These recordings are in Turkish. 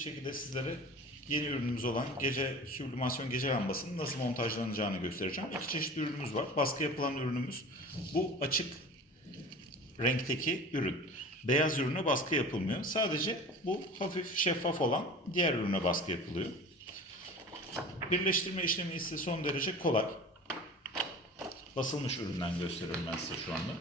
şekilde sizlere yeni ürünümüz olan gece süblimasyon gece lambasının nasıl montajlanacağını göstereceğim. İki çeşit ürünümüz var. Baskı yapılan ürünümüz bu açık renkteki ürün. Beyaz ürüne baskı yapılmıyor. Sadece bu hafif şeffaf olan diğer ürüne baskı yapılıyor. Birleştirme işlemi ise son derece kolay. Basılmış üründen gösteriyorum ben size şu anda.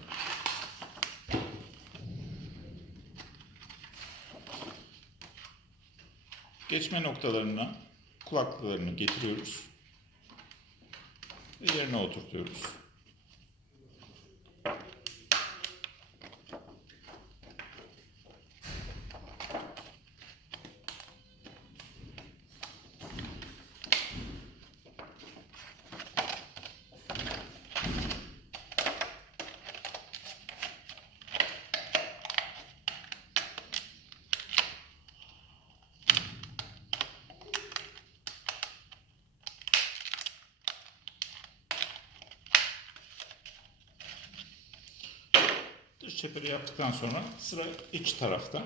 Geçme noktalarına kulaklıklarını getiriyoruz. Ve yerine oturtuyoruz. Çeperi yaptıktan sonra sıra iç tarafta.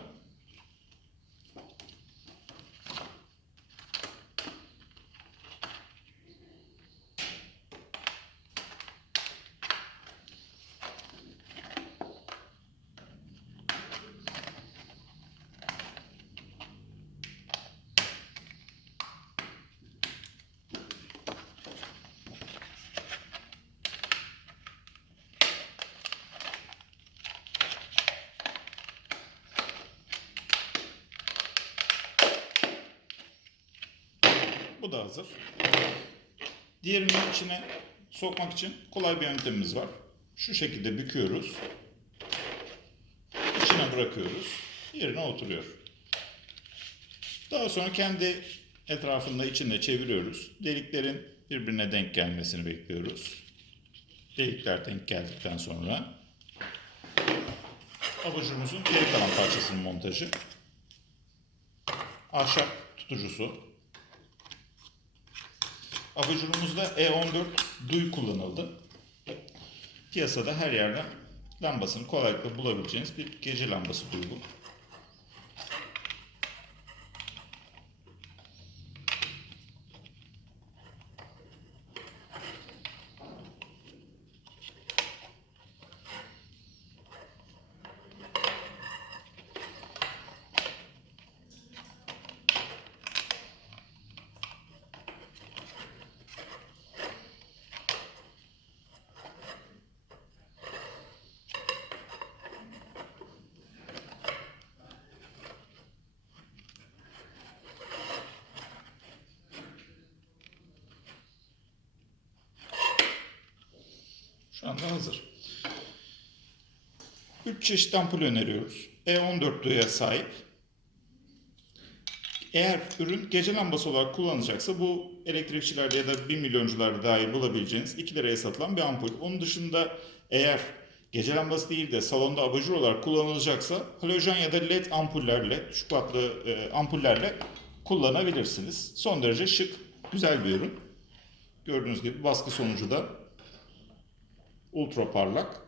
Bu da hazır. Diğerinin içine sokmak için kolay bir yöntemimiz var. Şu şekilde büküyoruz. İçine bırakıyoruz. Yerine oturuyor. Daha sonra kendi etrafında içinde çeviriyoruz. Deliklerin birbirine denk gelmesini bekliyoruz. Delikler denk geldikten sonra abajurumuzun geri kalan parçasının montajı. Ahşap tutucusu, Abajurumuzda E14 duy kullanıldı. Piyasada her yerde lambasını kolaylıkla bulabileceğiniz bir gece lambası duyu. Şu anda hazır. 3 çeşit ampul öneriyoruz. E14 duyuya sahip. Eğer ürün gece lambası olarak kullanılacaksa bu elektrikçilerde ya da 1 milyoncularda dahi bulabileceğiniz 2 liraya satılan bir ampul. Onun dışında eğer gece lambası değil de salonda abajur olarak kullanılacaksa halojen ya da led ampullerle, wattlı e, ampullerle kullanabilirsiniz. Son derece şık, güzel bir ürün. Gördüğünüz gibi baskı sonucu da ultra parlak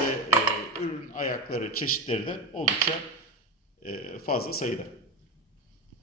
ve e, ürün ayakları çeşitleri de oldukça e, fazla sayıda.